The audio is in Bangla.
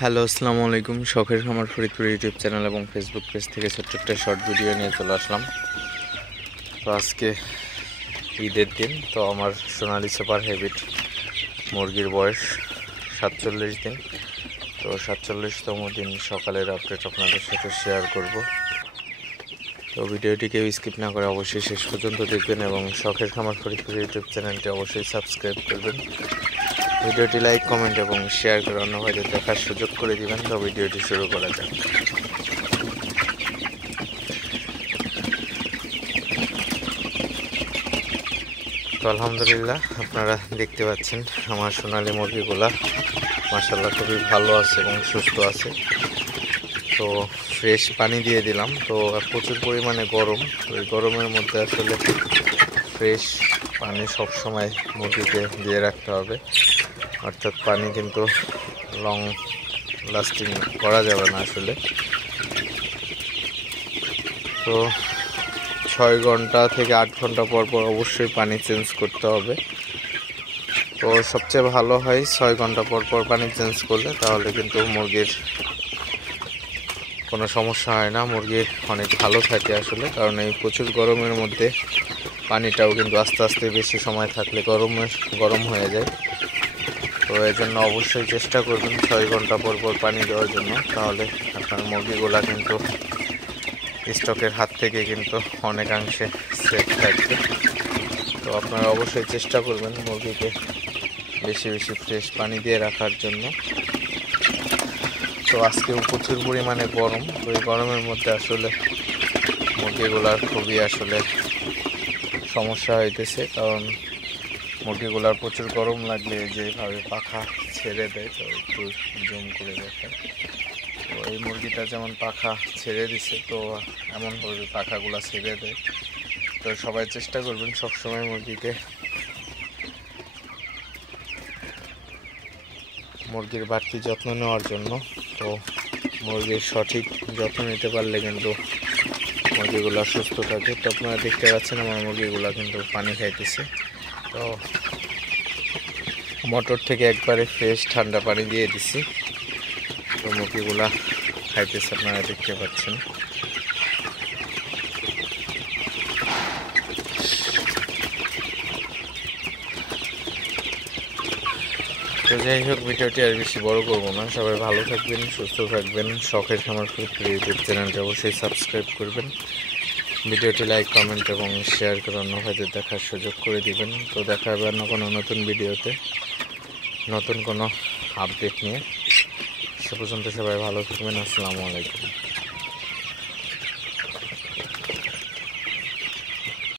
হ্যালো, আসসালামু আলাইকুম। শখের খামার ফরিদপুর ইউটিউব চ্যানেল এবং ফেসবুক পেজ থেকে ছোট্ট একটা শর্ট ভিডিও নিয়ে চলে আসলাম। তো আজকে ঈদের দিন, তো আমার সোনালি সুপার হ্যাবিট মুরগির বয়স 47 দিন। তো 47তম দিন সকালের আপডেট আপনাদের সাথে শেয়ার করব। তো ভিডিওটি কেউ স্কিপ না করে অবশ্যই শেষ পর্যন্ত দেখবেন এবং শখের খামার ফরিদপুর ইউটিউব চ্যানেলটি অবশ্যই সাবস্ক্রাইব করবেন। ভিডিওটি লাইক, কমেন্ট এবং শেয়ার করে অন্য ভাইদের দেখার সুযোগ করে দিবেন। তো ভিডিওটি শুরু করা যাক। তো আলহামদুলিল্লাহ, আপনারা দেখতে পাচ্ছেন আমার সোনালী মুরগিগুলা মাশাআল্লাহ খুবই ভালো আছে এবং সুস্থ আছে। তো ফ্রেশ পানি দিয়ে দিলাম। তো প্রচুর পরিমাণে গরম, তো এই গরমের মধ্যে আসলে ফ্রেশ পানি সবসময় মুরগিকে দিয়ে রাখতে হবে। অর্থাৎ পানি কিন্তু লং লাস্টিং করা যাবে না আসলে। তো 6 ঘন্টা থেকে 8 ঘন্টা পর পর অবশ্যই পানি চেঞ্জ করতে হবে। তো সবচেয়ে ভালো হয় 6 ঘন্টা পর পর পানি চেঞ্জ করলে, তাহলে কিন্তু মুরগির কোনো সমস্যা হয় না, মুরগি অনেক ভালো থাকে আসলে। কারণ এই প্রচুর গরমের মধ্যে পানিটাও কিন্তু আস্তে আস্তে বেশি সময় থাকলে গরম হয়ে যায়। তো এই জন্য অবশ্যই চেষ্টা করবেন 6 ঘন্টা পর পর পানি দেওয়ার জন্য, তাহলে আপনার মুরগিগুলা কিন্তু স্টকের হাত থেকে কিন্তু অনেকাংশে সেফ থাকবে। তো আপনারা অবশ্যই চেষ্টা করবেন মুরগিকে বেশি বেশি ফ্রেশ পানি দিয়ে রাখার জন্য। তো আজকেও প্রচুর পরিমাণে গরম, তো এই গরমের মধ্যে আসলে মুরগিগুলার খুবই আসলে সমস্যা হইতেছে। কারণ মুরগিগুলার প্রচুর গরম লাগলে যেভাবে পাখা ছেড়ে দেয়, তো একটু জুম করে দেখেন। তো এই মুরগিটা যেমন পাখা ছেড়ে দিছে, তো এমনভাবে পাখাগুলো ছেড়ে দেয়। তো সবাই চেষ্টা করবেন সবসময় মুরগির বাড়তি যত্ন নেওয়ার জন্য। তো মুরগির সঠিক যত্ন নিতে পারলে কিন্তু মুরগিগুলো সুস্থ থাকে। তো আপনারা দেখতে পাচ্ছেন আমার মুরগিগুলো কিন্তু পানি খাইতেছে। তো মোটর থেকে একবারে ফ্রেশ ঠান্ডা পানি দিয়ে দিছি, তো মুরগিগুলা খাইতেছে, আপনারা দেখতে পাচ্ছেন। তো যাই হোক, ভিডিওটি আর বেশি বড় করবো না। সবাই ভালো থাকবেন, সুস্থ থাকবেন। শখের খামার ফরিদপুর ইউটিউব চ্যানেলটি অবশ্যই সাবস্ক্রাইব করবেন। ভিডিওটি লাইক, কমেন্ট এবং শেয়ার করে অন্য ভাইদের দেখার সুযোগ করে দিবেন। তো দেখা হবে অন্য কোনো নতুন ভিডিওতে, নতুন কোনো আপডেট নিয়ে। সে পর্যন্ত সবাই ভালো থাকবেন। আসসালামু আলাইকুম।